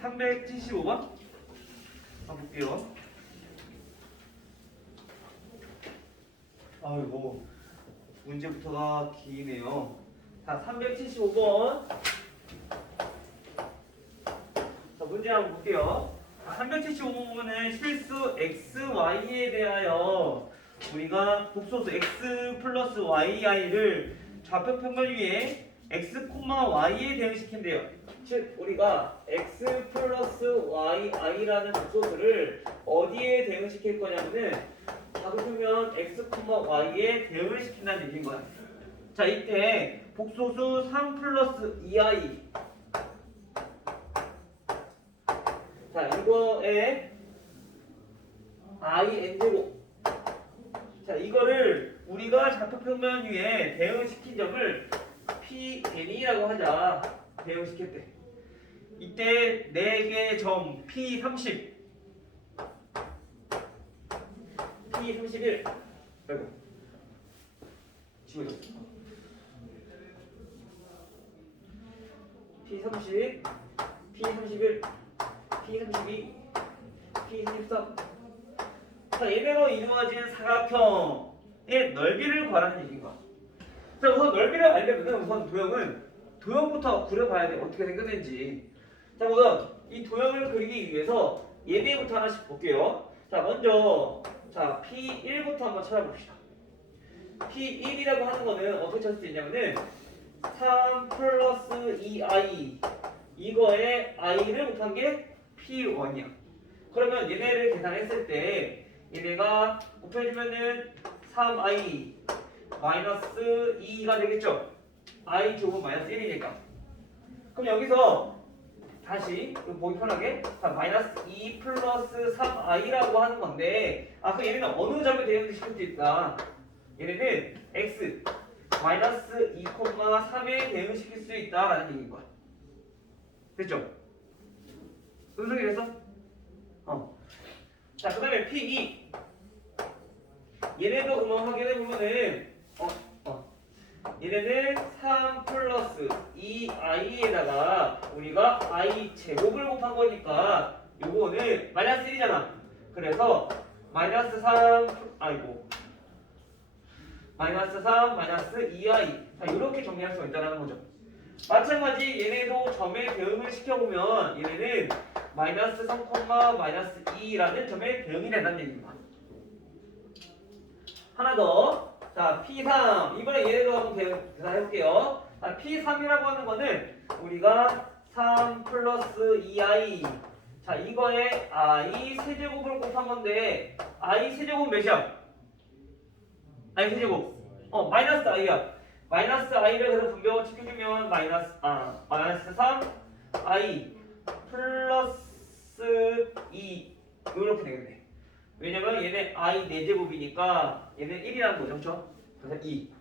375번 볼게요. 아이고 문제부터가 기네요. 자, 375번. 자, 문제 한번 볼게요. 375번은 실수 x, y에 대하여 우리가 복소수 x 플러스 yi를 좌표 평면 위에 x, y에 대응시킨대요. 즉 우리가 x 플러스 yi라는 복소수를 어디에 대응시킬 거냐면은 좌표 평면 x, y에 대응을 시킨다는 얘기인 거야. 자, 이때 복소수 3 플러스 2i. 자, 이거에 in제곱. 자, 이거를 우리가 좌표 평면 위에 대응시킨 점을 Pn이라고 하자. 대응시켰대. 이때 4개의 점 P30, P31. 아이고. 지워졌어. P30, P31, P32, P33. 자, 얘네로 이루어진 사각형의 넓이를 구하라는 얘기인 거야. 자, 우선 넓이를 알려면 우선 도형부터 그려봐야 돼. 어떻게 생겼는지. 자, 우선 이 도형을 그리기 위해서 얘네부터 하나씩 볼게요. 자, 먼저 자 P1부터 한번 찾아봅시다. P1이라고 하는 거는 어떻게 찾을 수 있냐면은 3 플러스 2i 이거에 i를 곱한 게 P1이야. 그러면 얘네를 계산했을 때 얘네가 곱해주면은 3i 마이너스 2가 되겠죠? i 제곱은 마이너스 1이니까. 그럼 여기서 다시 보기 편하게 마이너스 2 플러스 3i라고 하는 건데, 그럼 얘네는 어느 점에 대응시킬 수 있다? 얘네는 x 마이너스 2, 3에 대응시킬 수 있다라는 얘기인 거야. 됐죠? 음성이 됐어? 자, 그 다음에 P2. 얘네도 그러면 확인해보면은 얘네는 3 플러스 2i에다가 우리가 i 제곱을 곱한 거니까 요거는 마이너스 1이잖아. 그래서 마이너스 3, 마이너스 3, 마이너스 2i. 자, 이렇게 정리할 수 있다는 거죠. 마찬가지 얘네도 점에 대응을 시켜보면 얘네는 마이너스 3, 마이너스 2라는 점에 대응이 된다는 얘기입니다. 하나 더. 자, P3. 이번에 얘네도 한번 계산해볼게요. 자, P3이라고 하는 거는 우리가 3 플러스 2i. 자, 이거에 i 세제곱을 곱한 건데 i 세제곱 몇이야? i 세제곱. 마이너스 i야. 마이너스 i를 그래서 분배하고 지켜주면 마이너스 3 i 플러스 2 이렇게 되겠네. 왜냐면 얘네 i 4제곱이니까 얘는 1이라는 거죠. 그렇죠? 그래서 2.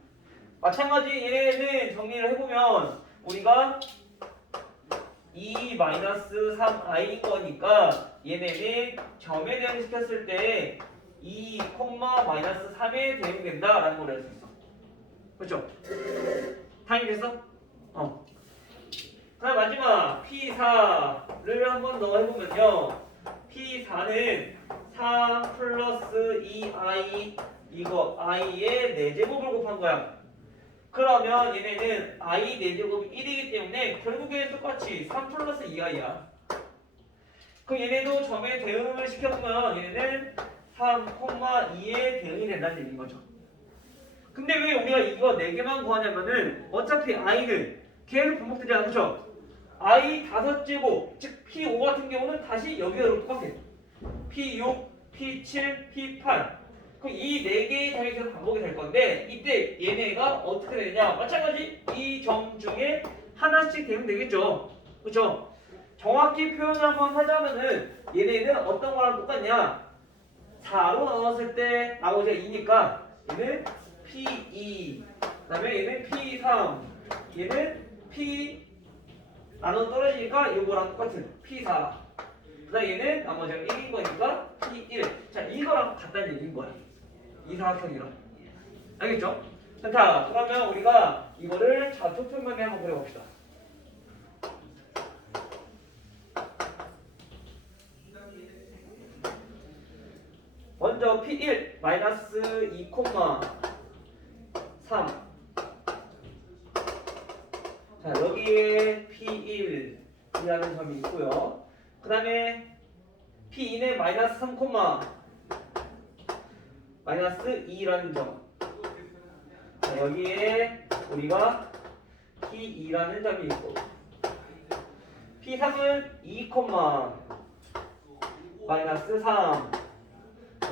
마찬가지 얘는 정리를 해보면 우리가 2 마이너스 3i인 거니까 얘네는 점에 대응시켰을 때 2, 마이너스 3에 대응된다라는 걸 알 수 있어. 그렇죠? 당연히 됐어? 그다음 마지막 P4를 한번 더 해보면요. P4는 3 플러스 2i 이거 i의 4제곱을 곱한 거야. 그러면 얘네는 i 4제곱이 1이기 때문에 결국에는 똑같이 3 플러스 2i야. 그럼 얘네도 점에 대응을 시켜보면 얘네는 3, 2에 대응이 된다는 얘기인 거죠. 근데 왜 우리가 이거 4개만 구하냐면은 어차피 i는 계속 반복되지 않죠? i 5제곱, 즉 P5 같은 경우는 다시 여기로 똑같아. P6, P7, P8. 그럼 이 4개의 점이 계속 반복이 될 건데 이때 얘네가 어떻게 되느냐? 마찬가지 이 점 중에 하나씩 되면 되겠죠. 그렇죠? 정확히 표현을 한번 하자면은 얘네는 어떤 거랑 똑같냐? 4로 나눴을 때 나머지가 2니까 얘는 P2, 그 다음에 얘는 P3, 얘는 P 나눠 떨어지니까 이거랑 똑같은 P4. 그 다음에 얘는 나머지가 1인 거니까 P1. 자, 이거랑 같다는 얘기인 거야. 이 사각형이랑. 알겠죠? 자, 그러면 우리가 이거를 좌표 평면에 한번 그려봅시다. 먼저 P1 마이너스 2, 3. 자, 여기에 P1이라는 점이 있고요. 그 다음에 P2는 마이너스 3, 마이너스 2라는 점. 자, 여기에 우리가 P2라는 점이 있고, P3은 2, 마이너스 3.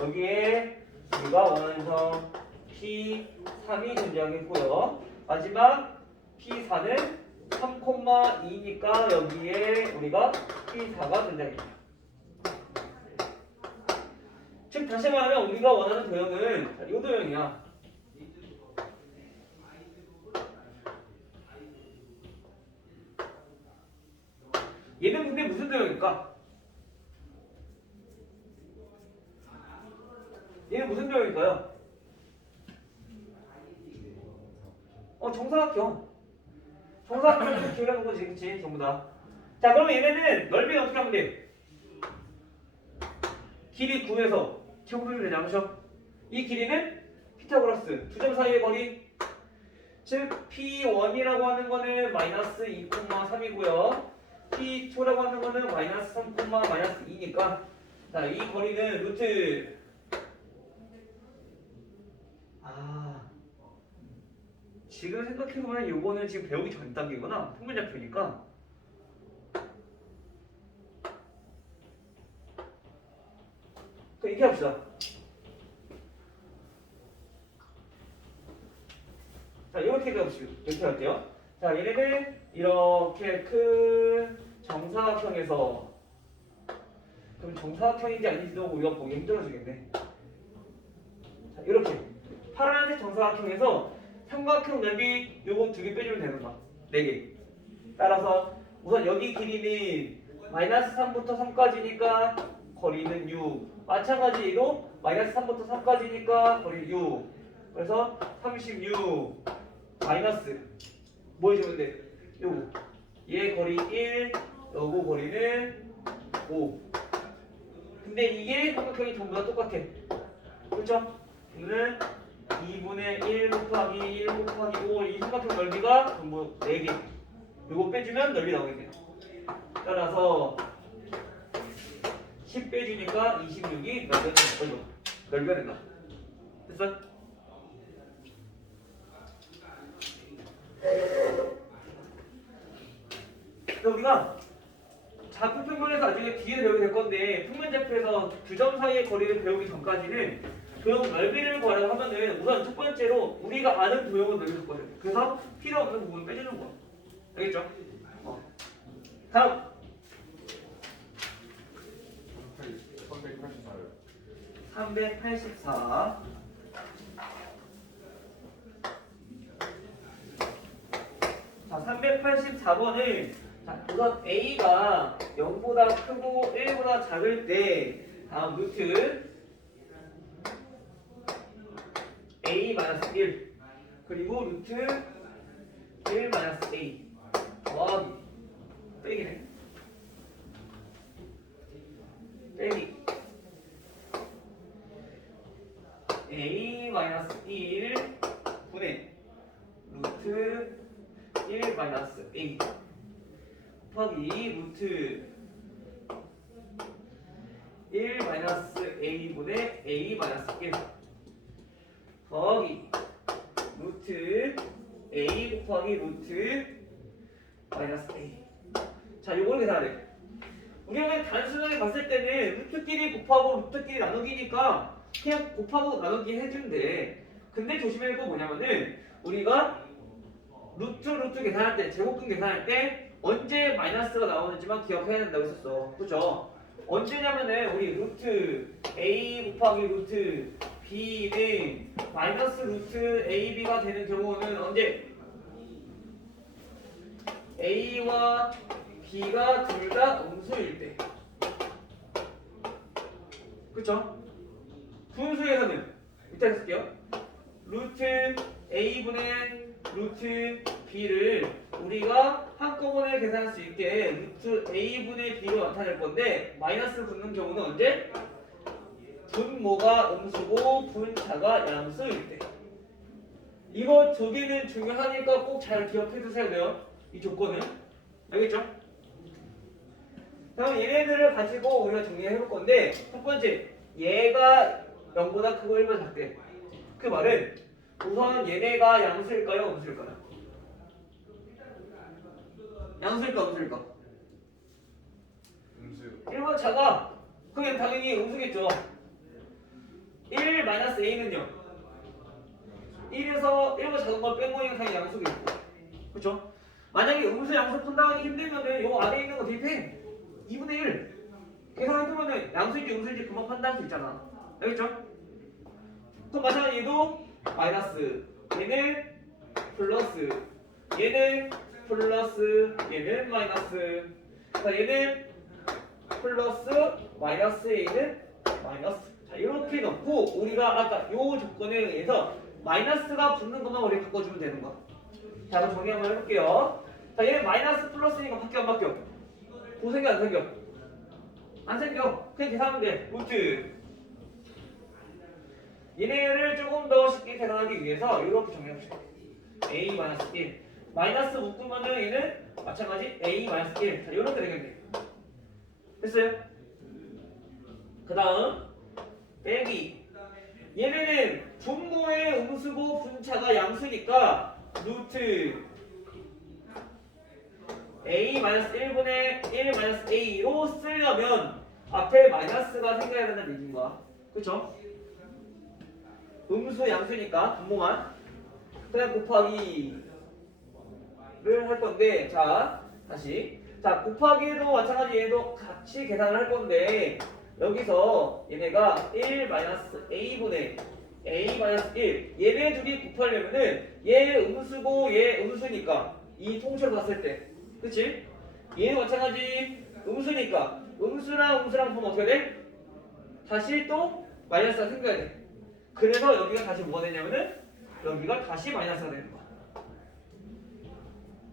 여기에 우리가 원하는 점 P3이 존재하겠고요. 마지막 P4는 3,2니까 여기에 우리가 P4가 존재합니다. 즉 다시 말하면 우리가 원하는 도형은 이 도형이야. 얘는 근데 무슨 도형일까? 얘는 무슨 도형일까요? 정사각형. 정사각형을 기울여놓은 거지, 그치? 전부 다. 자, 그럼 얘네는 넓이는 어떻게 하면 돼? 길이 9에서 제곱하면 되냐, 그쵸? 이 길이는 피타고라스 두 점 사이의 거리, 즉 P1이라고 하는 거는 마이너스 2, 3이고요. P2라고 하는 거는 마이너스 3, 마이너스 2니까 자, 이 거리는 루트 지금 생각해보면 요거는 지금 배우기 전 단계구나. 평면좌표니까. 그럼 이렇게 합시다. 자, 이렇게 해봅시다. 이렇게 할게요. 자, 얘네는 이렇게 큰 정사각형에서, 그럼 정사각형인지 아닌지도 우리가 보기 힘들어지겠네. 자, 이렇게 파란색 정사각형에서 삼각형 넓이 요거 2개 빼주면 되는 거야. 4개. 따라서 우선 여기 길이는 마이너스 3부터 3까지니까 거리는 6. 마찬가지로 마이너스 3부터 3까지니까 거리 6. 그래서 36 마이너스 뭐 해주면 돼? 요거. 얘 거리 1, 요거 거리는 5. 근데 이게 삼각형이 전부 다 똑같아. 그렇죠? 이거는 2분의 1 곱하기 1 곱하기 5. 이 삼각형 넓이가 전부 4개. 요거 빼주면 넓이 나오겠네요. 따라서 10 빼주니까 26이 넓이가 된다. 됐어? 그래서 우리가 좌표 평면에서 나중에 뒤에 배우게 될 건데, 평면좌표에서 두 점 사이의 거리를 배우기 전까지는 도형 넓이를 구하려고 하면은 우선 첫 번째로 우리가 아는 도형은 넓이 줬거든. 그래서 필요 없는 부분 빼주는 거야. 알겠죠? 다음 384. 자, 384번을 우선 A가 0보다 크고 1보다 작을 때 다음 루트 A-1 그리고 루트 1-A 더하기 빼기네. 빼기 A-1 분의 루트 1-A 곱하기 루트 1-A분의 A-1 더하기 루트 A 곱하기 루트 -A. 자, 요걸 계산해야 돼. 우리가 단순하게 봤을 때는 루트끼리 곱하고 루트끼리 나누기니까 그냥 곱하고 나누기 해주면 돼. 근데 조심해야 할 거 뭐냐면은 우리가 루트 계산할 때, 제곱근 계산할 때 언제 마이너스가 나오는지만 기억해야 된다고 했었어. 그죠? 언제냐면은 우리 루트 A 곱하기 루트 B는 마이너스 루트 AB가 되는 경우는 언제? A와 B가 둘 다 음수일 때. 그쵸? 분수에서는 이따 쓸게요. 루트 A분의 루트 B를 우리가 한꺼번에 계산할 수 있게 루트 A분의 B로 나타낼 건데 마이너스 붙는 경우는 언제? 분모가 음수고 분자가 양수일 때. 이거 두 개는 중요하니까 꼭 잘 기억해 두셔야 돼요. 이 조건은. 알겠죠? 다음 얘네들을 가지고 우리가 정리해 볼 건데, 첫 번째, 얘가 0보다 크고 1보다 작대. 그 말은 우선 얘네가 양수일까요? 음수일까요? 양수일까? 음수일까? 음수. 1보다 작아. 그럼 당연히 음수겠죠. 1-a는요? 1에서 1보다 작은 걸 뺀 거니까 당연히 양수겠고. 그쵸? 만약에 음수 양수 판단하기 힘들면은 요 아래에 있는 거 대입해. 2분의 1. 계산해보면은 양수인지 음수인지 금방 판단할 수 있잖아. 알겠죠? 그럼 마찬가지 얘도 마이너스, 얘는 플러스, 얘는 플러스, 얘는 마이너스. 자, 얘는 플러스, 마이너스, 얘는 마이너스. 자, 이렇게 넣고 우리가 아까 요 조건에 의해서 마이너스가 붙는 것만 우리 바꿔주면 되는 거야. 자, 그럼 정리 한번 해볼게요. 자, 얘는 마이너스 플러스니까 바뀌어 안 바뀌어? 뭐 생겨 안 생겨? 안 생겨. 그냥 계산하면 돼. 루트. 얘네를 조금 더 쉽게 계산하기 위해서 이렇게 정리해봅시다. a-1 마이너스 묶으면은 얘는 마찬가지 a-1 자, 이렇게 되겠네. 됐어요? 그 다음 빼기 얘네는 분모의 음수고 분차가 양수니까 루트 a-1분의 1-a로 쓰려면 앞에 마이너스가 생겨야 된다는 얘기인 거야. 그쵸? 음수 양수니까 분모만 그냥 곱하기를 할 건데, 자 다시 자 곱하기도 마찬가지 얘도 같이 계산을 할 건데 여기서 얘네가 1-a분의 a-1 얘네 둘이 곱하려면은 얘 음수고 얘 음수니까 이 통째로 봤을 때 그치? 얘는 마찬가지 음수니까 음수랑 음수랑 보면 어떻게 돼? 다시 또 마이너스가 생겨야 돼. 그래서 여기가 다시 뭐가 되냐면은 여기가 다시 마이너스가 되는 거야.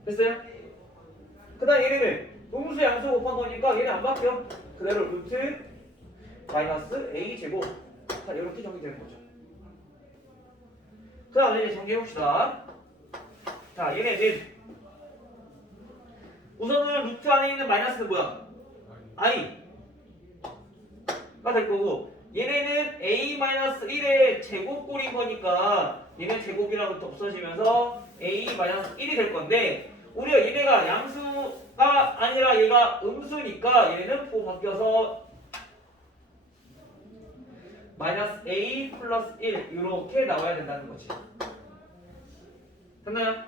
됐어요? 그 다음 얘네는 음수 양수 곱한 거니까 얘는 안 바뀌어. 그대로 루트 마이너스 a 제곱. 자, 이렇게 정리되는 거죠. 그 다음에 이제 정리해봅시다. 자, 얘네는 우선은 루트 안에 있는 마이너스는 뭐야? i가 될 거고, 얘네는 a-1의 제곱꼴인 거니까 얘네 제곱이라고 또 없어지면서 a-1이 될 건데, 우리가 얘네가 양수가 아니라 얘가 음수니까 얘네는 또 바뀌어서 마이너스 a 플러스 1 이렇게 나와야 된다는 거지. 됐나요?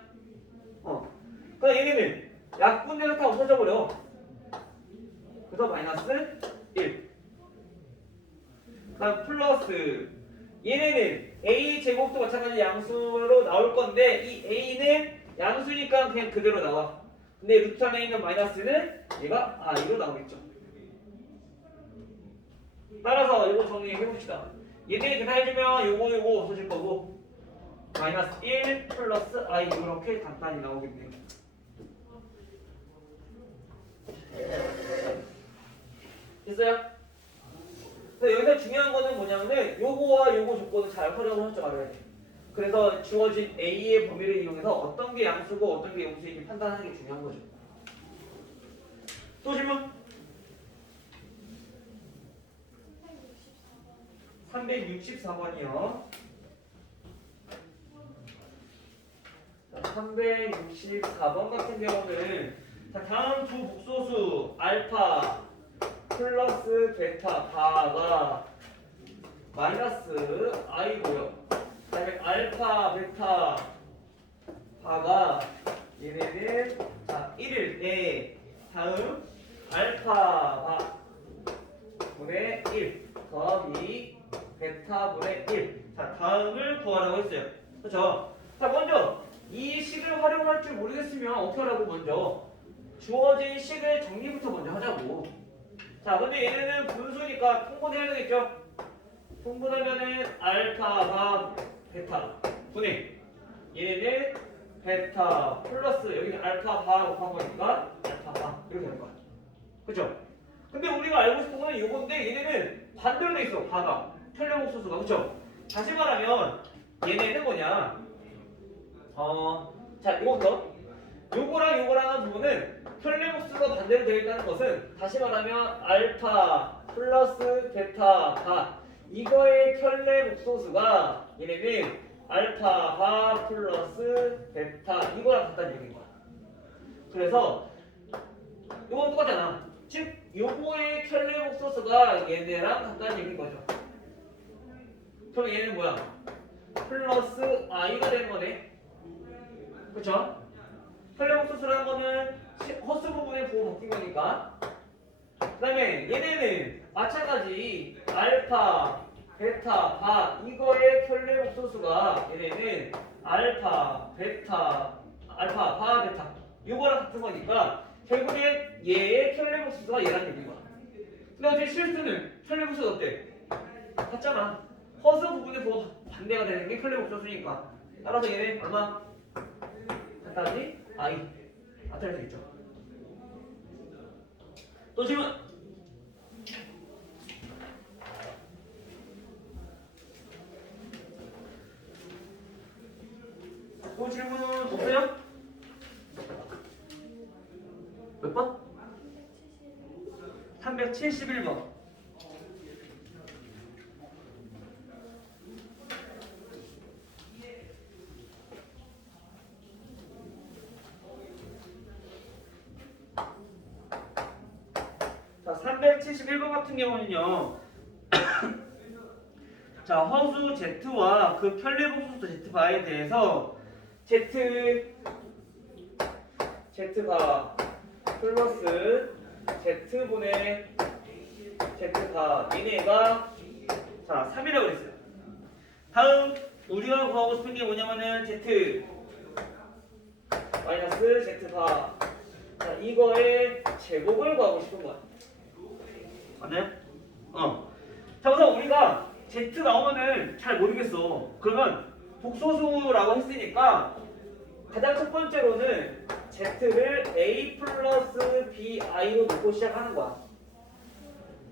그럼 얘네는 약분돼서 다 없어져 버려. 그래서 마이너스 1. 그다음 플러스 얘네는 a 제곱도 마찬가지 양수로 나올 건데 이 a는 양수니까 그냥 그대로 나와. 근데 루트 안에 있는 마이너스는 얘가 i로 나오겠죠. 따라서 이거 정리해 봅시다. 얘네 계산해주면 요거 없어질 거고 마이너스 1 플러스 i 이렇게 간단히 나오겠네요. 됐어요? 그래서 여기서 중요한 거는 뭐냐면은 요거와 요거 조건을 잘 활용을 할 줄 알아야 돼. 그래서 주어진 A의 범위를 이용해서 어떤 게 양수고 어떤 게 음수인지 판단하는 게 중요한 거죠. 또 질문? 364번이요. 364번 같은 경우는 자, 다음 두 복소수 알파 플러스 베타 바가 마이너스 i고요. 그다음에 알파 베타 바가 얘네는 자 1일 때 다음 알파 바 분의 1 더하기 베타 분의 1. 자 다음을 구하라고 했어요. 그렇죠? 자 먼저 이 식을 활용할 줄 모르겠으면 어떻게 하라고 먼저 주어진 식을 정리부터 먼저 하자고. 자 근데 얘네는 분수니까 통분해야 되겠죠? 통분하면은 알파가 베타 분의 얘네는 베타 플러스 여기는 알파바 곱한 거니까 알파바 이렇게 되는 거야. 그죠? 근데 우리가 알고 싶은 거는 이건데 얘네는 반대로 돼 있어. 바가 편례복소수가 그렇죠? 다시 말하면 얘네는 뭐냐? 자 이거부터 요거랑 요거랑 부분은 편례복수가 반대로 되어 있다는 것은 다시 말하면 알파 플러스 베타 바 이거의 편례복소수가 얘네는 알파 바 플러스 베타 이거랑 같다는 얘기인 거야. 그래서 요건 똑같잖아. 즉 요거의 편례복소수가 얘네랑 같다는 얘기인 거죠. 그럼 얘는 뭐야? 플러스 i가 되는 거네. 그쵸? 편례복소수라는 거는 허수 부분의 부호 바뀐 거니까. 그 다음에 얘네는 마찬가지 알파, 베타, 바 이거의 편례복소수가 얘네는 알파, 베타, 알파, 바, 베타 이거랑 같은 거니까 결국엔 얘의 편례복소수가 얘랑 얘기인 거야. 근데 어차피 실수는 편례복소수 어때? 같잖아. 허수 부분의 부호 반대가 되는 게 편례복소수니까. 따라서 얘네 얼마? 같다지? i 나타낼 수 있죠. 또 질문. 또 질문 없어요? 몇 번? 371번. 자, 371번 같은 경우는요. 자, 허수 Z와 그 편례복소수 Z바에 대해서 Z바 플러스 Z분의 Z바 얘네가 자 3이라고 그랬어요. 다음 우리가 구하고 싶은 게 뭐냐면은 Z 마이너스 Z바 자 이거의 제곱을 구하고 싶은 거야. 맞나요? 자 우선 우리가 Z 나오면은 잘 모르겠어. 그러면 복소수라고 했으니까 가장 첫 번째로는 Z를 A 플러스 BI로 놓고 시작하는 거야.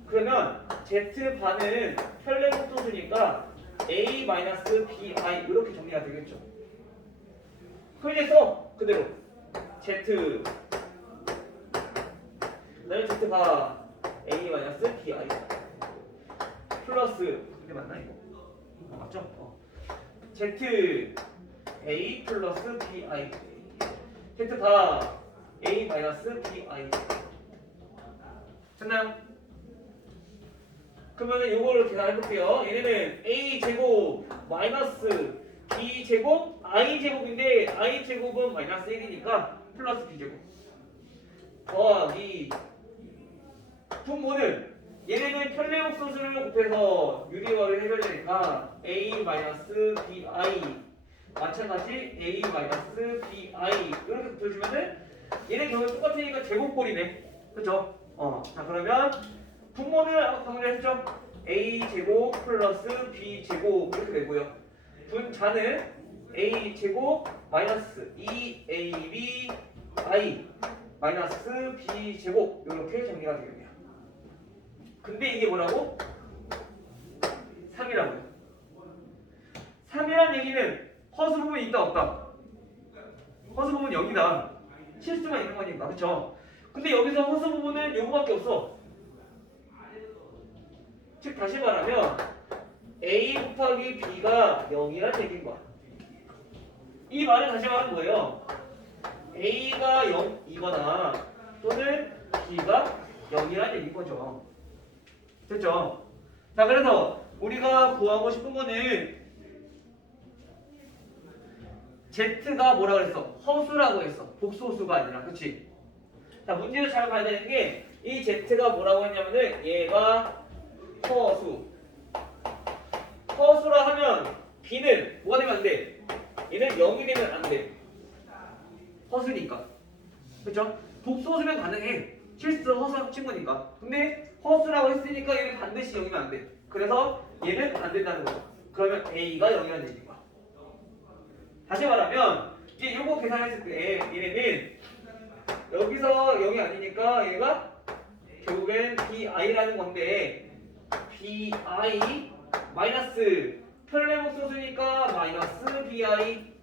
그러면 Z반은 편례복소수니까 A 마이너스 BI 이렇게 정리가 되겠죠. 그래서 그대로 Z 그다음에 Z바 A 마이너스 BI 플러스 이게 맞나 이거? 맞죠? Z A 플러스 BI Z바 A 마이너스 BI 됐나요? 그러면 요거를 계산해볼게요. 얘네는 A 제곱 마이너스 B 제곱 I 제곱인데 I 제곱은 마이너스 1이니까 플러스 B 제곱 더하기 분모는 얘네는 편례복소수를 곱해서 유리화를 해결되니까 A 마이너스 BI 마찬가지 A 마이너스 BI 이렇게 붙여주면은 얘네 결국 똑같으니까 제곱꼴이네. 그쵸? 자 그러면 분모는 아까 방금 했죠? A 제곱 플러스 B 제곱 이렇게 되고요. 분자는 A 제곱 마이너스 2AB I 마이너스 B 제곱 이렇게 정리가 되겠네요. 근데 이게 뭐라고? 3이라고요. 3이라는 얘기는 허수 부분이 있다 없다? 허수 부분 여기다. 실수만 있는 거니까 그쵸? 근데 여기서 허수 부분은 요거밖에 없어. 즉 다시 말하면 A 곱하기 B가 0이라는 얘기인 거야. 이 말은 다시 말하는 거예요. A가 0이거나 또는 B가 0이라는 얘기인 거죠. 됐죠? 자 그래서 우리가 구하고 싶은 거는 Z가 뭐라 그랬어? 허수라고 했어. 복소수가 아니라. 그치? 자 문제를 잘 봐야 되는 게 이 Z가 뭐라고 했냐면은 얘가 허수. 허수라 하면 B는 뭐가 되면 안 돼? 얘는 0이 되면 안 돼. 허수니까. 그쵸? 복소수면 가능해. 실수 허수 합친 거니까. 근데 허수라고 했으니까 얘는 반드시 0이면 안 돼. 그래서 얘는 안 된다는 거죠. 그러면 A가 0이라는 얘기인 거야. 다시 말하면 이제 요거 계산했을 때 얘네는 여기서 0이 아니니까 얘가 결국엔 BI라는 건데 BI 마이너스 편례복소수니까 마이너스 bi.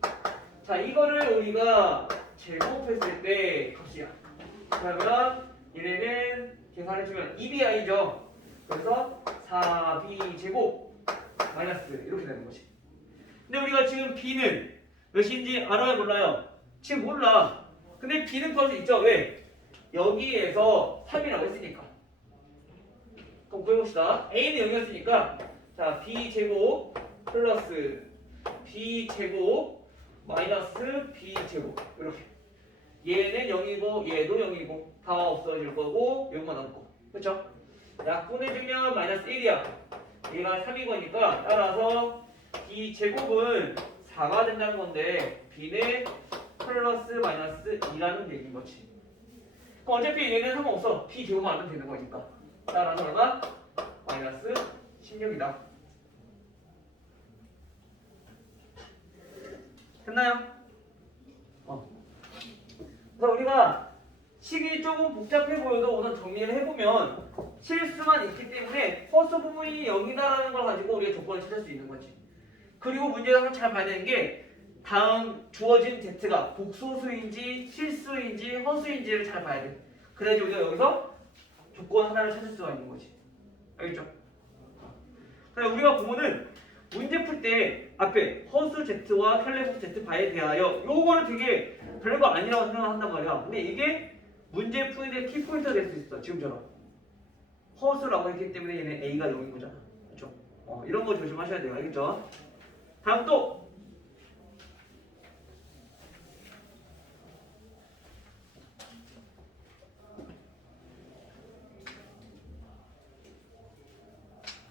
자, 이거를 우리가 제곱했을 때 값이야. 그러면 얘네는 계산해주면 2bi죠. 그래서 4b 제곱 마이너스 이렇게 되는 거지. 근데 우리가 지금 b는 몇인지 알아요 몰라요? 지금 몰라. 근데 b는 벌써 있죠. 왜? 여기에서 3이라고 했으니까. 그럼 구해봅시다. a는 0이었으니까 자 b 제곱 플러스 b 제곱 마이너스 b 제곱 이렇게. 얘는 0이고 얘도 0이고 다 없어질 거고 0만 남고. 그렇죠? 약분해주면 마이너스 1이야. 얘가 3인 거니까 따라서 b 제곱은 4가 된다는 건데 b는 플러스 마이너스 2라는 얘기인 거지. 그럼 어차피 얘는 상관없어. b 제곱만 하면 되는 거니까. 따라서 얼마? 마이너스 16이다. 됐나요? 그래서 우리가 식이 조금 복잡해 보여도 우선 정리를 해보면 실수만 있기 때문에 허수 부분이 0이다라는 걸 가지고 우리가 조건을 찾을 수 있는 거지. 그리고 문제가 잘 봐야 되는 게 다음 주어진 z가 복소수인지 실수인지 허수인지를 잘 봐야 돼. 그래야지 우리가 여기서 조건 하나를 찾을 수가 있는 거지. 알겠죠? 그래 우리가 보면은 문제 풀 때 앞에 허수 z와 편례복 z 바에 대하여 요거를 되게 별거 아니라고 생각한단 말이야. 근데 이게 문제 푸는데 키포인트가 될 수 있어. 지금처럼 허수라고 했기 때문에 얘는 a가 0인 거잖아. 그렇죠? 이런 거 조심하셔야 돼요. 알겠죠? 다음 또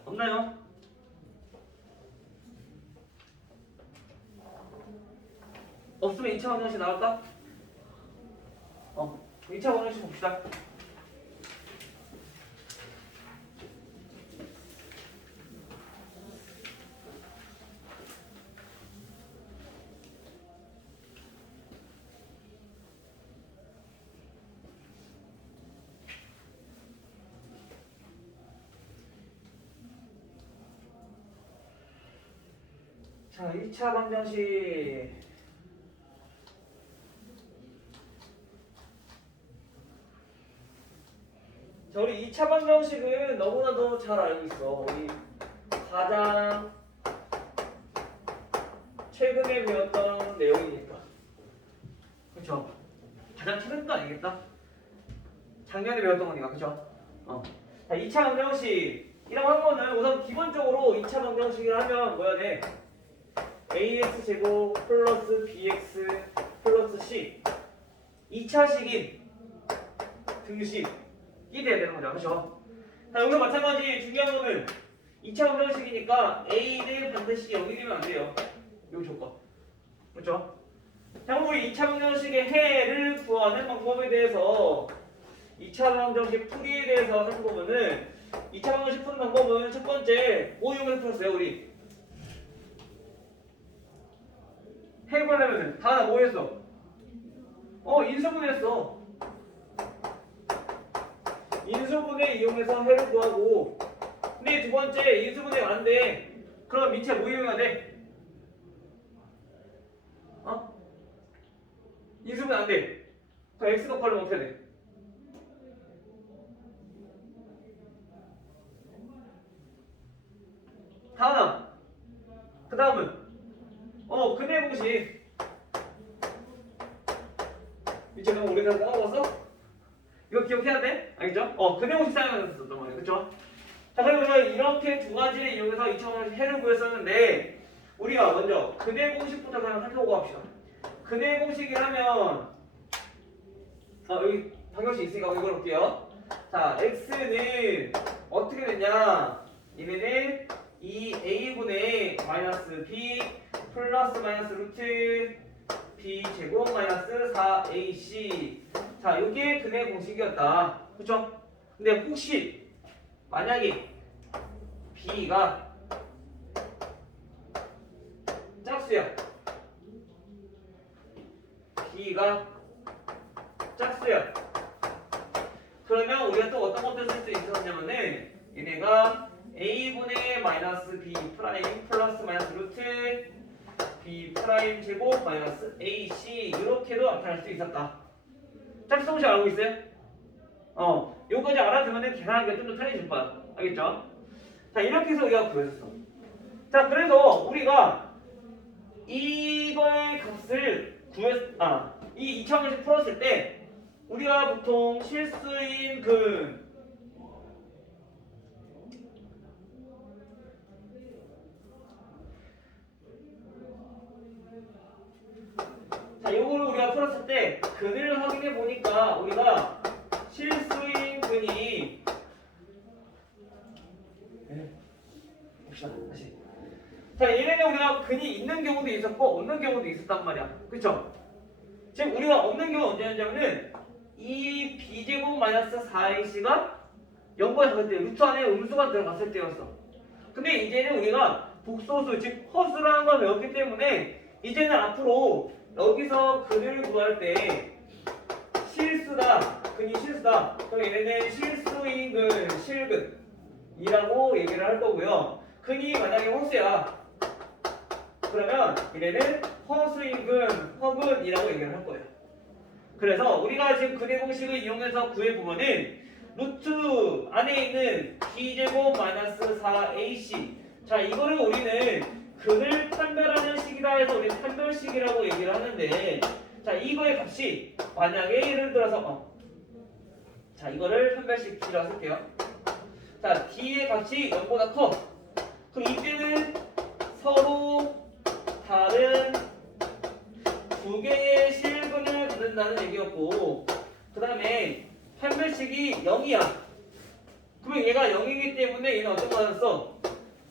없나요? 없으면 2차 방정식 나올까? 2차 방정식 봅시다. 자, 2차 방정식. 자, 우리 2차 방정식은 너무나도 잘 알고 있어. 우리 가장 최근에 배웠던 내용이니까. 그쵸? 가장 최근도 아니겠다? 작년에 배웠던 거니까, 그쵸? 자, 2차 방정식이라고 한 거는 우선 기본적으로 2차 방정식을 하면 뭐야 돼? ax 제곱 플러스 bx 플러스 c 2차식인 등식이 돼야 되는 거죠. 그렇죠? 자, 여기서 마찬가지 중요한 거는 2차 방정식이니까 a는 반드시 0이 되면 안 돼요. 요 조건. 그렇죠? 자, 그럼 우리 2차 방정식의 해를 구하는 방법에 대해서 2차 방정식 풀이에 대해서 살펴보면은 2차 방정식 푸는 방법은 첫 번째 뭐 이용해서 풀었어요 우리? 해 구하려면은 다 뭐 했어? 인수분해했어. 인수분해 이용해서 해를 구하고. 근데 두 번째 인수분해가 안 돼. 그럼 밑에 뭐 이용해야 돼? 인수분해 안 돼. 그럼 x 곱하려면 어떻게 해야 돼? 다음. 그 다음은 근해 공식. 미쳐 너무 오래돼서 까먹었어? 이거 기억해야 돼? 알겠죠? 근해 공식 사용했었단 말이야. 그쵸? 자, 그리고 우리가 이렇게 두 가지를 이용해서 2차원에서 해를 구했었는데 우리가 먼저 근해 공식부터 그냥 살펴보고 합시다. 근해 공식이라면 여기 방정식 있으니까 이걸 볼게요. 자, x는 어떻게 됐냐? 얘네는 2a분의 마이너스 b 플러스 마이너스 루트 b 제곱 마이너스 4ac. 자, 이게 근해 공식이었다. 그쵸? 근데 혹시 만약에 b가 짝수야. b가 짝수야. 그러면 우리가 또 어떤 것들을 쓸 수 있었냐면은 얘네가 a분의 마이너스 마이너스 b 프라임 플러스 마이너스 루트 b 프라임 제곱 마이너스 ac 이렇게도 나타날 수 있었다. 짝수공식 알고 있어요? 요거까지 알아두면 계산하기가 좀 더 편해질 거야. 알겠죠? 자, 이렇게 해서 우리가 구했어. 자, 그래서 우리가 이거의 값을 이 2차원식 풀었을 때 우리가 보통 실수인 자, 요거를 우리가 풀었을 때 근을 확인해 보니까 우리가 실수인 근이 봅시다 다시. 자, 얘네는 우리가 근이 있는 경우도 있었고 없는 경우도 있었단 말이야. 그쵸? 지금 우리가 없는 경우 언제였냐면은 이 b제곱 마이너스 4ac가 0보다 작을 때 루트 안에 음수가 들어갔을 때였어. 근데 이제는 우리가 복소수 즉 허수라는 걸 외웠기 때문에 이제는 앞으로 여기서 근을 구할 때 근이 실수다. 그럼 얘네는 실수인 근, 실근이라고 얘기를 할 거고요. 근이 만약에 허수야. 그러면 얘네는 허수인 근, 허근이라고 얘기를 할 거예요. 그래서 우리가 지금 근의 공식을 이용해서 구해보면은 루트 안에 있는 b제곱 마이너스 4ac 자, 이거를 우리는 근을 판별하는 식이다 해서 우리는 판별식이라고 얘기를 하는데 자, 이거의 값이 만약에 예를 들어서 자, 이거를 판별식이라고 쓸게요. 자, d의 값이 0보다 커. 그럼 이때는 서로 다른 두 개의 실근을 갖는다는 얘기였고 그 다음에 판별식이 0이야. 그러면 얘가 0이기 때문에 얘는 어떤 거 가졌어?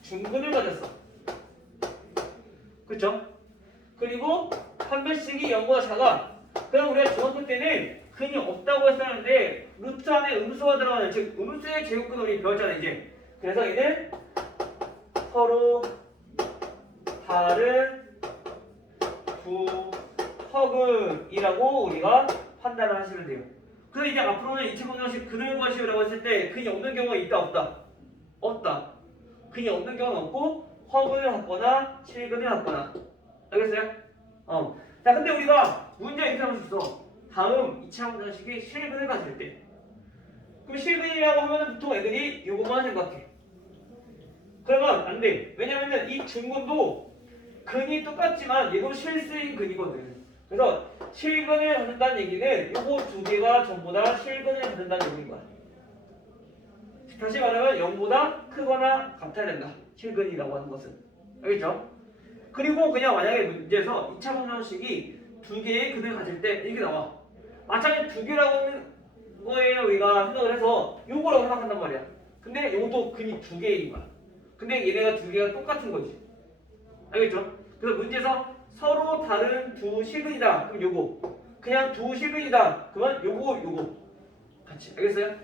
중근을 가졌어. 그쵸? 그리고 판별식이 0보다 작아. 그럼 우리가 중학교 때는 근이 없다고 했었는데 루트 안에 음수가 들어가는 즉 음수의 제곱근을 우리 배웠잖아 이제. 그래서 얘는 서로 다른 두 허근이라고 우리가 판단을 하시면 돼요. 그래서 이제 앞으로는 2차 방정식 근을 구하시오라고 했을 때 근이 없는 경우가 있다 없다? 없다. 근이 없는 경우는 없고 허근을 갖거나 실근을 갖거나. 알겠어요? 자, 근데 우리가 문제 이렇게 하면 있어. 다음 2차 방정식이 실근을 가질 때. 그럼 실근이라고 하면 보통 애들이 요것만 생각해. 그러면 안 돼. 왜냐면은 이 중근도 근이 똑같지만 얘도 실수인 근이거든. 그래서 실근을 갖는다는 얘기는 요거 두 개가 전부 다 실근을 갖는다는 얘기인 거야. 다시 말하면 0보다 크거나 같아야 된다. 실근이라고 하는 것은. 알겠죠? 그리고 그냥 만약에 문제에서 2차 방정식이 두 개의 근을 가질 때 이렇게 나와. 마찬가지 두 개라고 하는 거에 우리가 생각을 해서 요거라고 생각한단 말이야. 근데 요것도 근이 두 개인 거야. 근데 얘네가 두 개가 똑같은 거지. 알겠죠? 그래서 문제에서 서로 다른 두 실근이다. 그럼 요거. 그냥 두 실근이다. 그러면 요거. 같이. 알겠어요?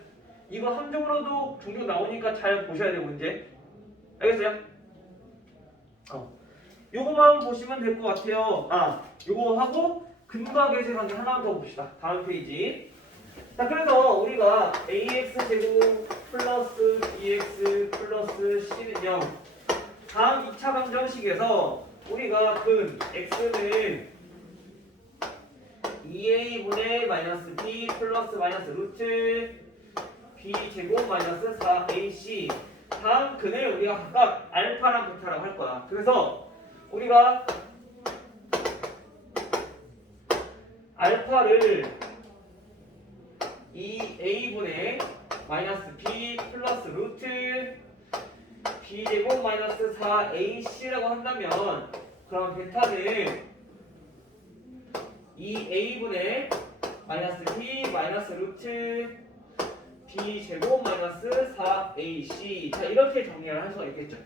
이거 함정으로도 종종 나오니까 잘 보셔야 돼요, 문제. 알겠어요? 요거만 보시면 될 것 같아요. 요거 하고 근과 계수의 관계 하나 더 봅시다. 다음 페이지. 자, 그래서 우리가 ax제곱 플러스 bx 플러스 c는 0 다음 2차 방정식에서 우리가 근 x는 2a분의 마이너스 b 플러스 마이너스 루트 b 제곱 마이너스 4ac 다음 근을 우리가 각각 알파랑 베타라고 할 거야. 그래서 우리가 알파를 2a분의 마이너스 b 플러스 루트 b 제곱 마이너스 4ac라고 한다면 그럼 베타는 2a분의 마이너스 b 마이너스 루트 b 제곱 마이너스 4ac 자 이렇게 정리를 할 수가 있겠죠.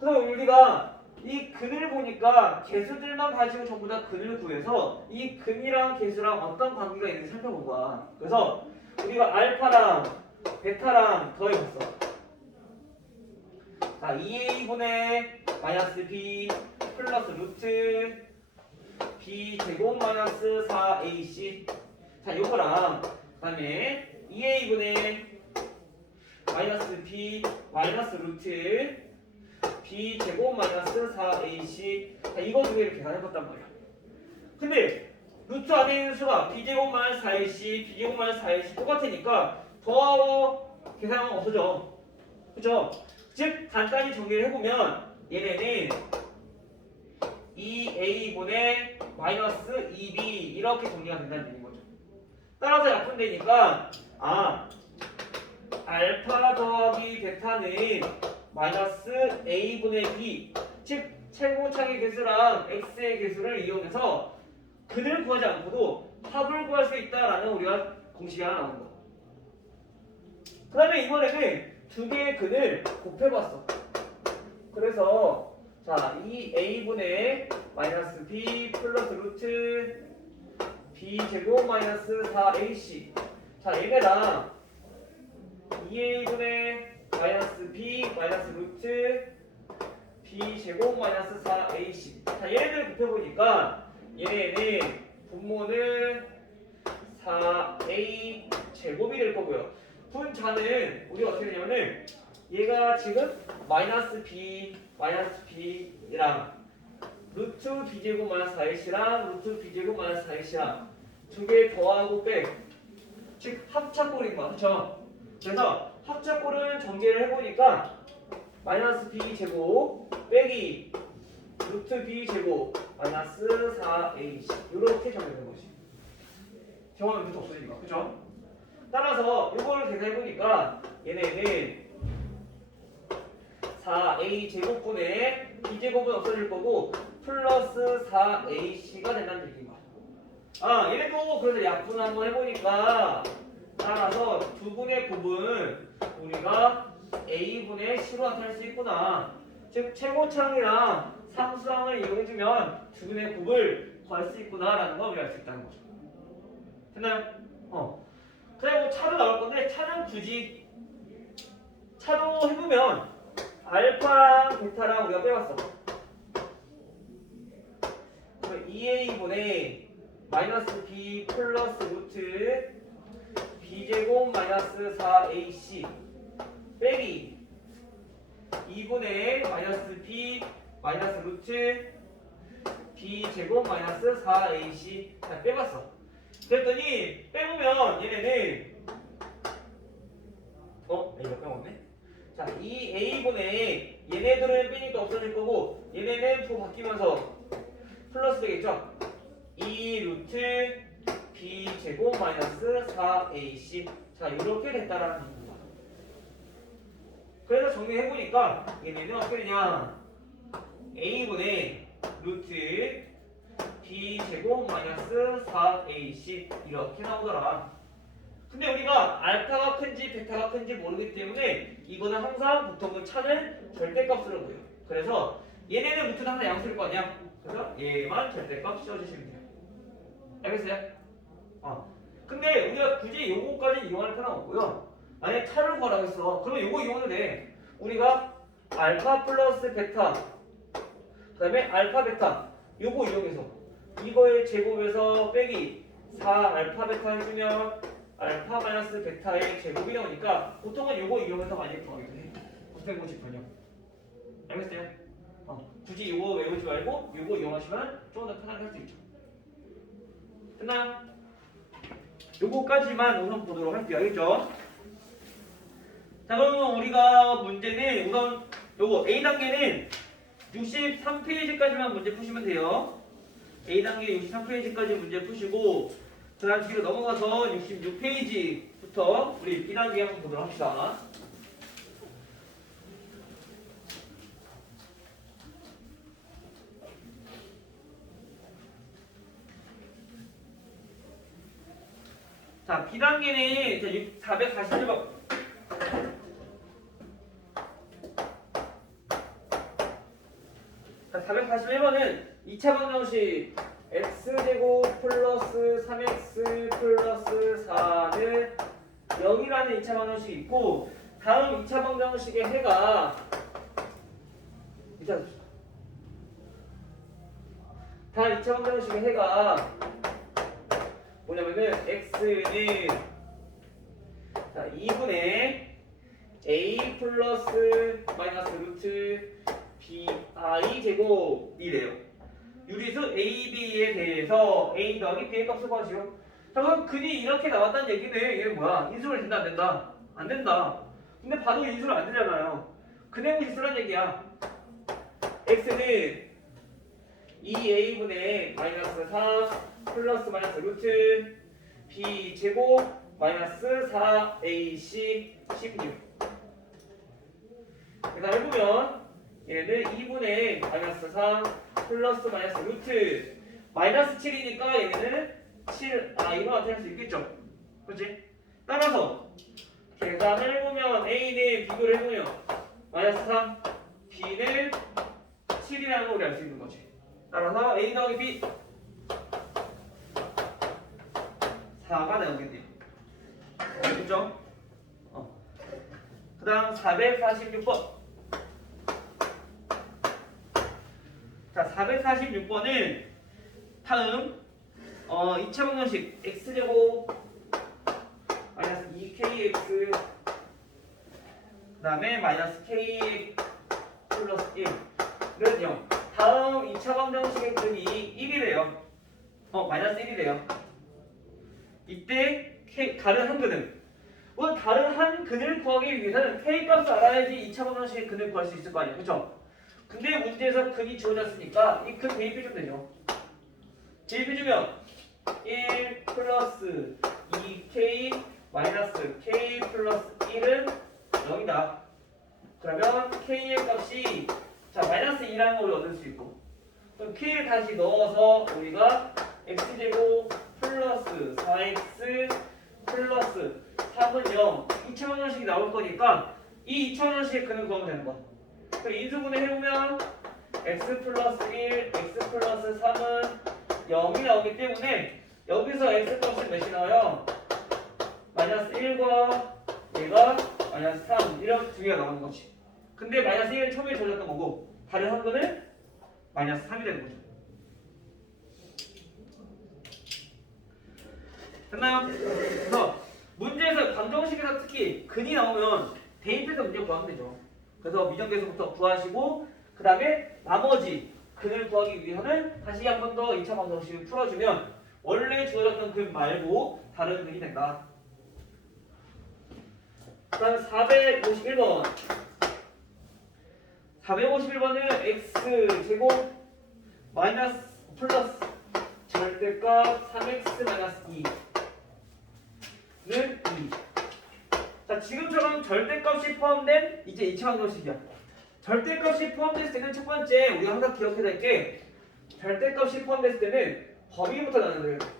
그럼 우리가 이 근을 보니까 개수들만 가지고 전부 다 근을 구해서 이 근이랑 개수랑 어떤 관계가 있는지 살펴본 거야. 그래서 우리가 알파랑 베타랑 더해봤어. 자 2a분의 마이너스 b 플러스 루트 b 제곱 마이너스 4ac 자 요거랑 그 다음에 2a분의 마이너스 b 마이너스 루트 b제곱 마이너스 4ac. 자, 이거 두 개를 계산해봤단 말이야. 근데 루트 안에 있는 수가 b제곱 마이너스 4ac, b제곱 마이너스 4ac 똑같으니까 더하고 계산하면 없어져. 그쵸? 즉 간단히 정리를 해보면 얘네는 2a분의 마이너스 2b 이렇게 정리가 된다는 얘기인 거죠. 따라서 약분되니까 알파 더하기 베타는 마이너스 a분의 b, 즉 최고차의 개수랑 x의 개수를 이용해서 근을 구하지 않고도 합을 구할 수 있다라는 우리가 공식이 하나 나온 거. 그 다음에 이번에는 두 개의 근을 곱해봤어. 그래서 자, 이 a분의 마이너스 b 플러스 루트 b 제곱 마이너스 4ac. 자, 얘네랑 2a분의 마이너스 b 마이너스 루트 b 제곱 마이너스 4ac. 자, 얘네들 곱해보니까 얘네는 분모는 4a 제곱이 될 거고요. 분자는 우리가 어떻게 되냐면은 얘가 지금 마이너스 b랑 루트 b제곱 마이너스 4ac랑 루트 b제곱 마이너스 4ac랑 두 개 더하고 백, 즉 합차꼴인 거야. 그쵸? 그래서 합차꼴은 전개를 해보니까 마이너스 b제곱 빼기 루트 b제곱 마이너스 4ac 이렇게 정리되는 거지. 정하면 루트 없어지니까. 그쵸? 따라서 이거를 계산해보니까 얘네는 4a 제곱분의 b제곱은 없어질 거고 플러스 4ac가 된다는 얘기인 거야. 얘네도 그래서 약분 한번 해보니까 따라서 두 분의 곱은 우리가 a분의 c로 나타낼 수 있구나. 즉 최고차항이랑 상수항을 이용해주면 두 분의 곱을 구할 수 있구나라는 걸 우리가 알 수 있다는 거죠. 됐나요? 그래 뭐 차도 나올 건데 차는 굳이 차도 해보면 알파랑 베타랑 우리가 빼봤어. 그럼 2a분의 마이너스 b 플러스 루트 b제곱 마이너스 4ac 빼기 2분의 마이너스 b 마이너스 루트 b제곱 마이너스 4ac 다 빼봤어. 그랬더니 빼보면 얘네는 이거 빼먹었네. 자, 이 a분의 얘네들은 빼니까 없어질 거고 얘네는 또 바뀌면서 플러스 되겠죠? 2 루트 b 제곱 마이너스 4ac. 자, 이렇게 됐다라는 겁니다. 그래서 정리해보니까 얘네는 어떻게 되냐? a분의 루트 b 제곱 마이너스 4ac 이렇게 나오더라. 근데 우리가 알파가 큰지 베타가 큰지 모르기 때문에 이거는 항상 보통은 차는 절대값으로 보여요. 그래서 얘네는 루트는 항상 양수일 거 아니야? 그래서 얘만 절대값 씌워주시면 돼요. 알겠어요? 근데 우리가 굳이 요거까지 이용할 필요는 없고요. 만약에 차를 구하라고 했어. 그러면 요거 이용해도 돼. 우리가 알파 플러스 베타 그 다음에 알파 베타 요거 이용해서 이거의 제곱에서 빼기 4알파 베타 해주면 알파 마이너스 베타의 제곱이 나오니까 보통은 요거 이용해서 많이 구하기도 해. 고생고집 번역. 알겠어요? 굳이 요거 외우지 말고 요거 이용하시면 조금 더 편하게 할 수 있죠. 됐나요? 요거까지만 우선 보도록 할게요. 알겠죠? 자, 그러면 우리가 문제는 우선 요거 A단계는 63페이지까지만 문제 푸시면 돼요. A단계 63페이지까지 문제 푸시고 그 다음 뒤로 넘어가서 66페이지부터 우리 B단계 한번 보도록 합시다. 자, B단계는 441번. 자, 441번은 2차 방정식 x제곱 플러스 3x 플러스 4는 0이라는 2차 방정식이 있고 다음 2차 방정식의 해가 다음 2차 방정식의 해가 뭐냐면은 x는 자 2분의 a 플러스 마이너스 루트 bi 제곱이래요. 유리수 AB에 대해서 A 더하기 B의 값을 구하시오. 자, 그럼 근이 이렇게 나왔다는 얘기는 이게 뭐야? 인수를 된다 안 된다? 안 된다. 근데 봐도 인수를 안 되잖아요. 근의 무시 쓰란 얘기야. x는 2a분의 마이너스 4 플러스 마이너스 루트 b 제곱 마이너스 4ac 16. 그다음 해보면 얘는 2분의 마이너스 3 플러스 마이너스 루트 마이너스 7이니까 얘는 7i로 나타낼 수 있겠죠. 그렇지? 따라서 계산을 해보면 a는 비교를 해보면 마이너스 3 b는 7이라는 걸 우리 알 수 있는 거지. 따라서 a 더하기 b 4가 나오겠네요. 그렇죠? 그 다음 446번. 자, 446번은 다음 2차 방정식 x제곱 마이너스 2kx 그 다음에 마이너스 k 플러스 1은 0. 다음 2차 방정식의 근이 1이래요. 마이너스 1이래요. 이때 다른 한 근은 다른 한 근을 구하기 위해서는 k 값을 알아야지 2차 방정식의 근을 구할 수 있을 거 아니에요. 그렇죠? 근데 문제에서 근이 주어졌으니까 이 근 대입해주면 되죠. 대입해주면 1 플러스 2k 마이너스 k 플러스 1은 0이다. 그러면 k의 값이 자 마이너스 2라는 걸 얻을 수 있고 그럼 k를 다시 넣어서 우리가 x제곱 플러스 4x 플러스 3은 0 2차 방정식이 나올 거니까 이 2차 방정식의 근을 구하면 되는 거야. 그럼 인수분해 해보면 x 플러스 1, x 플러스 3은 0이 나오기 때문에 여기서 x 값은 몇이 나와요? 마이너스 1과 얘가 마이너스 3 이렇게 두 개가 나오는 거지. 근데 마이너스 1은 처음에 줘졌던 거고 다른 한 근은 마이너스 3이 되는 거죠. 됐나요? 그래서 문제에서 방정식에서 특히 근이 나오면 대입해서 문제 구하면 되죠. 그래서 미정계에서부터 구하시고 그 다음에 나머지 근을 구하기 위해서는 다시 한 번 더 2차 방정식을 풀어주면 원래 주어졌던 근 말고 다른 근이 된다. 그 다음에 451번 451번은 x제곱 마이너스 플러스 절대값 3x 마이너스 2는 2. 자, 지금처럼 절대값이 포함된 이제 2차 방정식이야. 절대값이 포함됐을 때는 첫 번째 우리가 항상 기억해야 될 게 절대값이 포함됐을 때는 범위부터 나누는 거예요.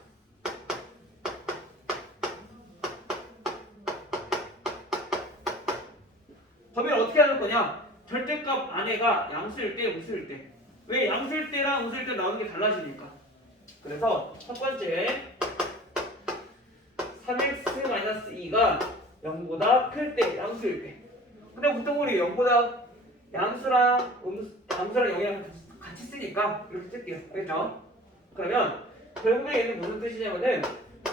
범위를 어떻게 하는 거냐? 절대값 안에가 양수일 때, 무수일 때. 왜 양수일 때랑 무수일 때 나오는 게 달라지니까. 그래서 첫 번째 3x-2가 0보다 클 때, 양수일 때. 근데 보통 우리 0보다 양수랑 0이랑 같이 쓰니까 이렇게 쓸게요. 알겠죠? 그러면 결국에 얘는 무슨 뜻이냐면은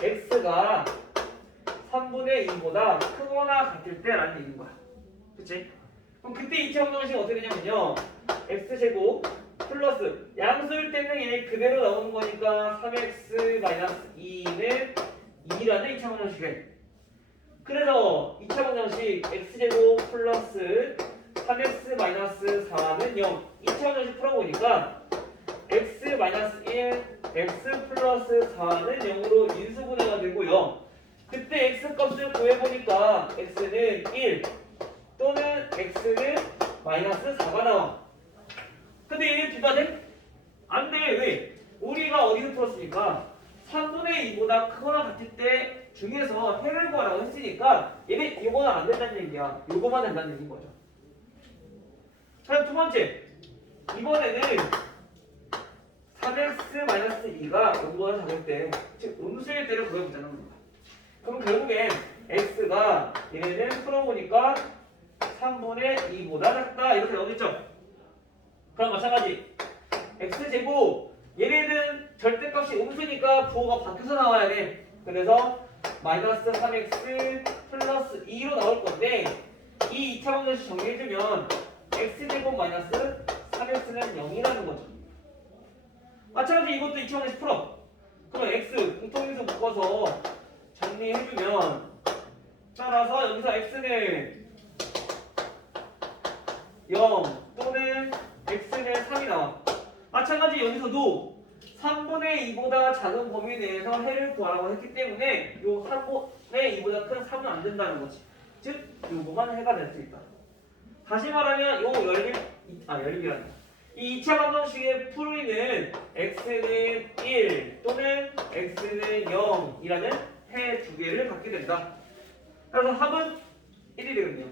x가 3분의 2보다 크거나 같을 때라는 얘기인 거야. 그치? 그럼 그때 2차 방정식이 어떻게 되냐면요. x제곱 플러스 양수일 때는 얘 그대로 나오는 거니까 3x-2는 2라는 2차 방정식에 그래서 2차 방정식 x제곱 플러스 3x-4는 0 2차 방정식 풀어보니까 x-1 x 플러스 4는 0으로 인수분해가 되고요. 그때 x 값을 구해보니까 x는 1 또는 x는 마이너스 4가 나와. 근데 얘네 둘 다 돼? 안 돼. 왜? 우리가 어디서 풀었으니까 3분의 2보다 크거나 같을 때 중에서 해를 구하라고 했으니까 얘네 이거는 안 된다는 얘기야. 이거만 된다는 얘기인 거죠. 자, 두 번째 이번에는 3x-2가 0보다 작을 때 즉 음수일 때를 구해보자는 겁니다. 그럼 결국엔 x가 얘네는 풀어보니까 3분의 2보다 작다 이렇게 나오겠죠? 그럼 마찬가지 x제곱 얘네는 절대값이 음수니까 부호가 바뀌어서 나와야 돼. 그래서 마이너스 3x 플러스 2로 나올 건데 이 2차 방정식 정리해주면 x제곱 마이너스 3x는 0이라는 거죠. 마찬가지 이것도 2차원에서 풀어. 그럼 x 공통인수 묶어서 정리해주면 따라서 여기서 x는 0 또는 x는 3이 나와. 마찬가지 여기서도 3분의 2보다 작은 범위 내에서 해를 구하라고 했기 때문에 요 3분의 2보다 큰 3은 안 된다는 거지. 즉 요거만 해가 될 수 있다. 다시 말하면 요 열림이라는 이 2차 방정식의 풀이는 x는 1 또는 x는 0이라는 해 두 개를 갖게 된다. 그래서 합은 1이 되거든요.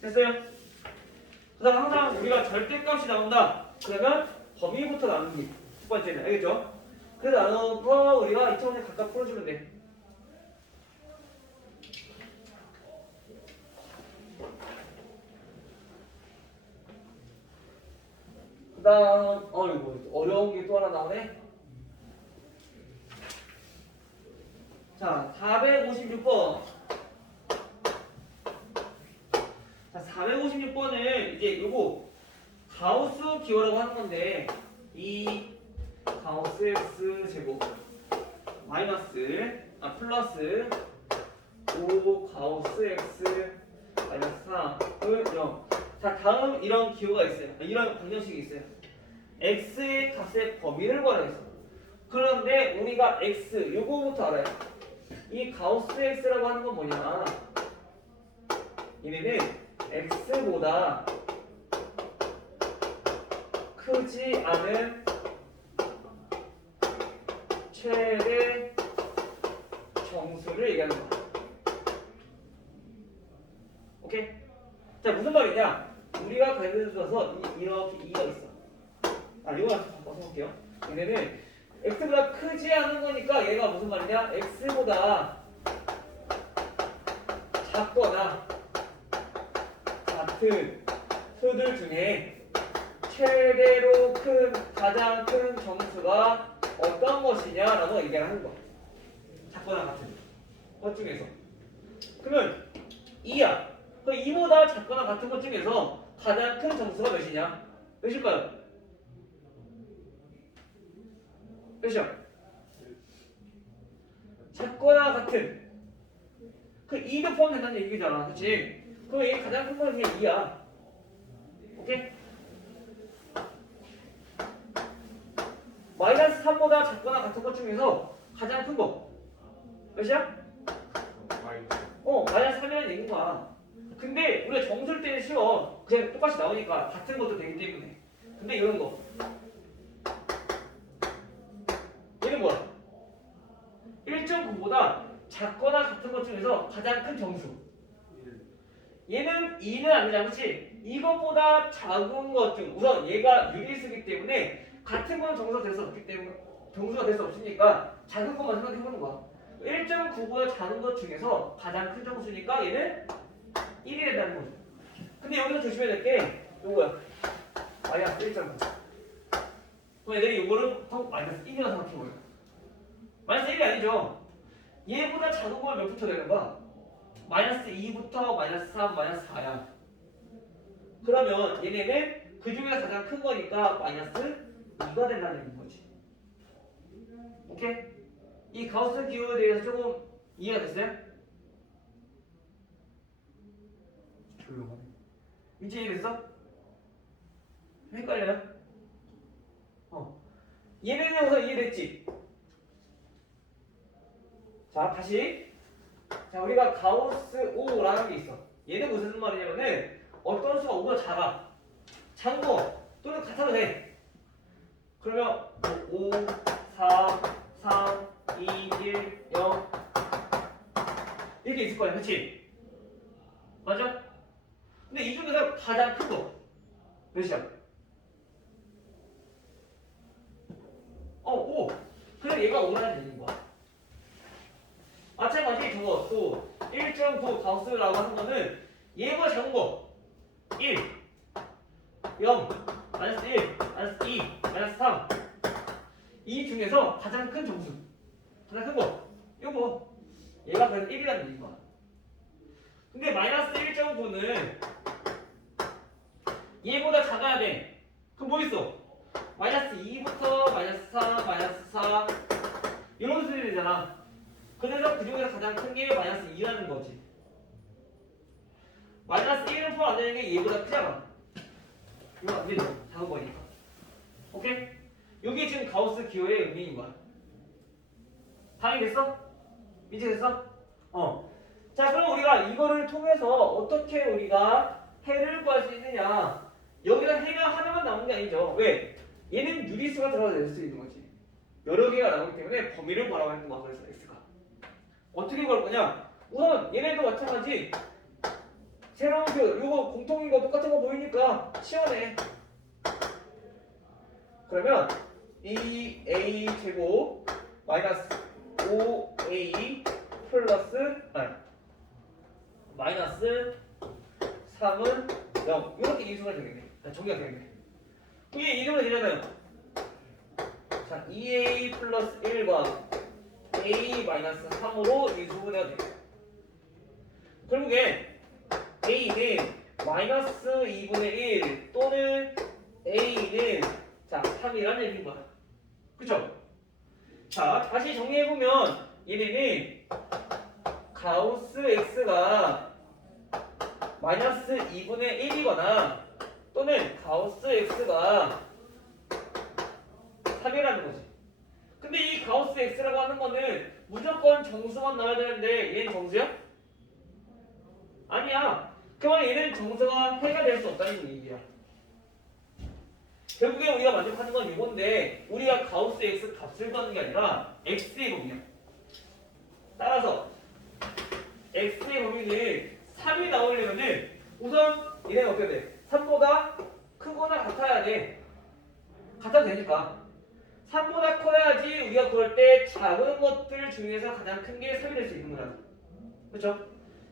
됐어요? 그다음 항상 우리가 절대값이 나온다. 그러면 범위부터 나누기. 첫 번째는 알겠죠? 그래서 나눠서 우리가 2차원에 각각 풀어주면 돼. 그다음 이거 어려운 게 또 하나 나오네. 자, 456번. 자, 456번은 이제 요거 가우스 기호라고 하는 건데 이 가우스 x 제곱 플러스 5 가우스 x 마이너스 4을 0. 자, 다음 이런 기호가 있어요. 이런 방정식이 있어요. x의 값의 범위를 구하라 했어. 그런데 우리가 x 요거부터 알아요. 이 가우스 x라고 하는 건 뭐냐? 얘네는 x보다 크지 않은 최대 정수를 얘기하는 거야. 오케이? 자, 무슨 말이냐? 우리가 예를 들어서 이렇게 2가 있어. 이거 바꿔서 볼게요. 얘네는 x보다 크지 않은 거니까 얘가 무슨 말이냐? x보다 작거나 같은 수들 중에 최대로 가장 큰 정수가 어떤 것이냐라고 얘기를 하는 거야. 작거나 같은 것 중에서. 그러면 2야. 그 2보다 작거나 같은 것 중에서 가장 큰 정수가 몇이냐? 몇일까요? 몇이야? 작거나 같은 그 2도 포함된다는 얘기잖아. 그치? 그럼 얘 가장 큰 거는 그냥 2야. 오케이? 마이너스 3보다 작거나 같은 것 중에서 가장 큰 거 몇이야? 마이너스 3이라는 얘기인 거야. 근데 우리가 정수를 때는 쉬워. 그냥 똑같이 나오니까 같은 것도 되기 때문에. 근데 이런 거 얘는 뭐야? 1.9보다 작거나 같은 것 중에서 가장 큰 정수. 얘는 2는 아니잖아, 그렇지? 이것보다 작은 것 중 우선 얘가 유리수기 때문에 같은 건 정수가 될 수 없기 때문에 정수가 될 수 없으니까 작은 것만 생각해보는 거야. 1.9보다 작은 것 중에서 가장 큰 정수니까 얘는 1이 된다는 거죠. 근데 여기서 조심해야 될 게 요거야. 마이너스 1.9. 그럼 애들이 요거를 마이너스 1이라고 생각해 보여. 마이너스 1이 아니죠. 얘보다 작은 걸 몇부터 되는 거야? 마이너스 2부터 마이너스 3, 마이너스 4야. 그러면 얘네는 그 중에서 가장 큰 거니까 마이너스 2가 된다는 거지. 오케이? 이 가우스 기호에 대해서 조금 이해가 됐어요? 조용하네. 이제 이해됐어? 헷갈려요? 얘네는 우선 이해됐지? 자, 다시. 자, 우리가 가우스 5라는 게 있어. 얘는 무슨 말이냐면은 어떤 수가 5보다 작아. 작은 거 또는 같아도 돼. 그러면 5, 4, 3, 2, 1, 0 이렇게 있을 거야. 그치? 맞아? 근데 이 중에서 가장 큰 거 몇이야? 5. 그냥 얘가 5라는 얘기인 거야. 마찬가지 저거 또 1.9 가우스라고 하는 거는 얘보다 작은 거 1, 0, 마이너스 1, 마이너스 2, 마이너스 3 이 중에서 가장 큰 정수 가장 큰 거 요거 얘가 그래서 1이라는 얘기인 거야. 근데 마이너스 1.9는 얘보다 작아야 돼. 그럼 뭐 있어? 마이너스 2부터 마이너스 3, 마이너스 4 이런 수준이 되잖아. 그래서 그 중에서 가장 큰 게 마이너스 2라는 거지. 마이너스 1은 포함 안 되는 게 얘보다 크잖아. 이거 안 되죠. 작은 거니까. 오케이? 여기 지금 가우스 기호의 의미인 거야. 당연히 됐어? 이해됐어? 자, 그럼 우리가 이거를 통해서 어떻게 우리가 해를 구할 수 있느냐? 여기다 해가 하나만 남은 게 아니죠. 왜? 얘는 유리수가 들어가야 될 수 있는 거지. 여러 개가 나오기 때문에 범위를 뭐라고 하는 거야? 그래서 x가. 어떻게 구할 거냐? 우선 얘네도 마찬가지. 새로운 요거 공통인 거 똑같은 거 보이니까 시원해. 그러면 2a 제곱 마이너스 5a 플러스 마이너스 3은 0 이렇게 이수가 되겠네. 정리가 되겠네. 이게 이수가 되잖아요. 자, 2a 플러스 1과 a 마이너스 3으로 이수분해가 돼요. 결국에 a는 마이너스 2분의 1 또는 a는 자 3이라는 얘기인 거야. 그쵸? 자, 다시 정리해보면 얘네는 가우스 x가 마이너스 2분의 1이거나 또는 가우스 x가 3이라는 거지. 근데 이 가우스 x라고 하는 거는 무조건 정수만 나와야 되는데 얘는 정수야? 아니야. 그만 얘는 정수가 해가 될 수 없다는 얘기야. 결국에 우리가 만족하는 건 이건데 우리가 가우스 x 값을 구하는 게 아니라 x의 범위야. 따라서 x의 범위는 3이 나오려면은 우선 얘는 어떻게 돼? 3보다 크거나 같아야 돼. 같아도 되니까 3보다 커야지 우리가 그럴 때 작은 것들 중에서 가장 큰 게 3이 될 수 있는 거야. 그렇죠?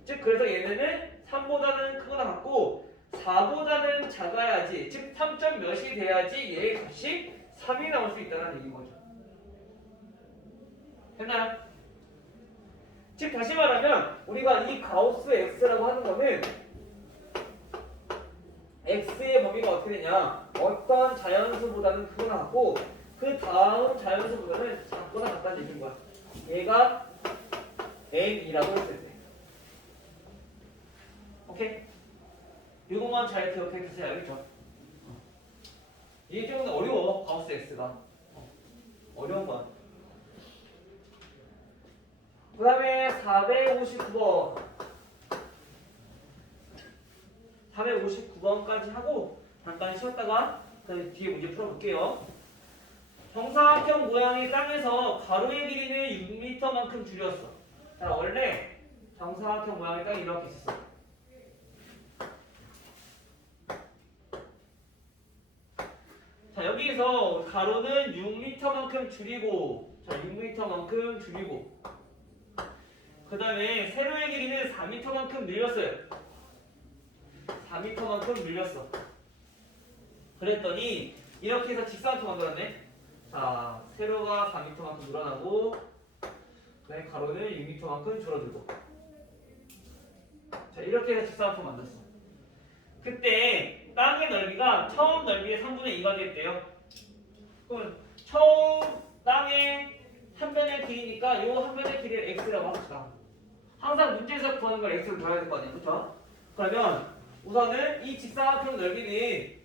즉 그래서 얘네는 3보다는 크거나 같고 4보다는 작아야지, 즉 3점 몇이 돼야지 얘의 값이 3이 나올 수 있다는 얘기인 거죠. 됐나요? 즉 다시 말하면 우리가 이 가우스 x라고 하는 거는 x의 범위가 어떻게 되냐, 어떤 자연수보다는 크거나 같고 그 다음 자연수보다는 작거나 같다는 얘기인 거야. 얘가 n이라고 했을 때. 오케이? 이것만 잘 기억해 두세요. 알겠죠? 이게 좀 어려워. 가우스 x가 어려운 거야. 그 다음에 459번 459번까지 하고 잠깐 쉬었다가 그 뒤에 문제 풀어볼게요. 정사각형 모양의 땅에서 가로의 길이는 6m만큼 줄였어. 자, 원래 정사각형 모양의 땅이 이렇게 있었어. 자, 여기서 가로는 6m만큼 줄이고, 자, 6m만큼 줄이고, 그 다음에 세로의 길이는 4m만큼 늘렸어요. 4m만큼 늘렸어. 그랬더니 이렇게 해서 직사각형 만들었네. 자, 세로가 4m만큼 늘어나고, 그다음에 가로는 6m만큼 줄어들고. 자, 이렇게 해서 직사각형 만들었어. 그때 땅의 넓이가 처음 넓이의 3분의 2가 됐대요. 그럼 처음 땅의 한 변의 길이니까 이 한 변의 길이를 x라고 합시다. 항상 문제에서 구하는 걸 x로 둬야 될 거 아니에요, 그렇죠? 그러면 우선은 이 직사각형 넓이는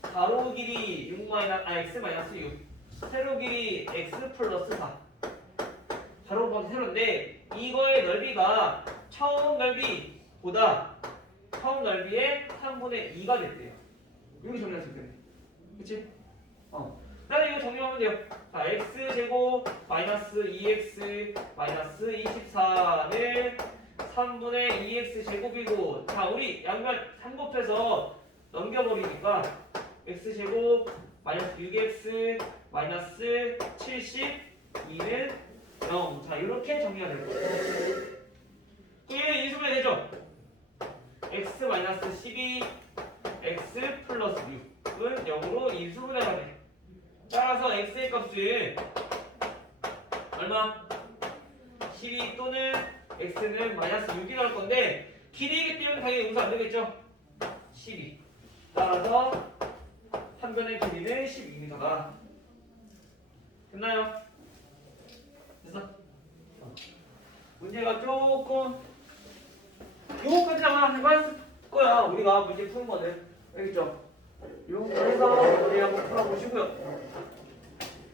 가로 길이 x 마이너스 6, 세로 길이 x 플러스 4. 가로 곱하기 세로인데 이거의 넓이가 처음 넓이보다 처음 넓이의 3분의 2가 됐대요. 여기 정리하시면 돼요. 그치? 그다음에 이거 정리하면 돼요. 자, x제곱 마이너스 2x 마이너스 24는 3분의 2x 제곱이고, 자, 우리 양변 3 곱해서 넘겨버리니까 x제곱 마이너스 6x 마이너스 72는 0. 자, 이렇게 정리가 될 거예요. 그게 인수분해 되죠? x 마이너스 12 x 플러스 6은 0으로 인수분해가 돼. 따라서 x의 값은 얼마? 12 또는 x는 마이너스 6이 나올 건데 길이이기 때문에 당연히 용서 안 되겠죠? 12. 따라서 한 변의 길이는 12m다. 됐나요? 됐어? 문제가 조금 요거까지만 해볼 거야. 우리가 문제 푸는 거는 알겠죠? 요거 해서 우리 한번 풀어보시고요.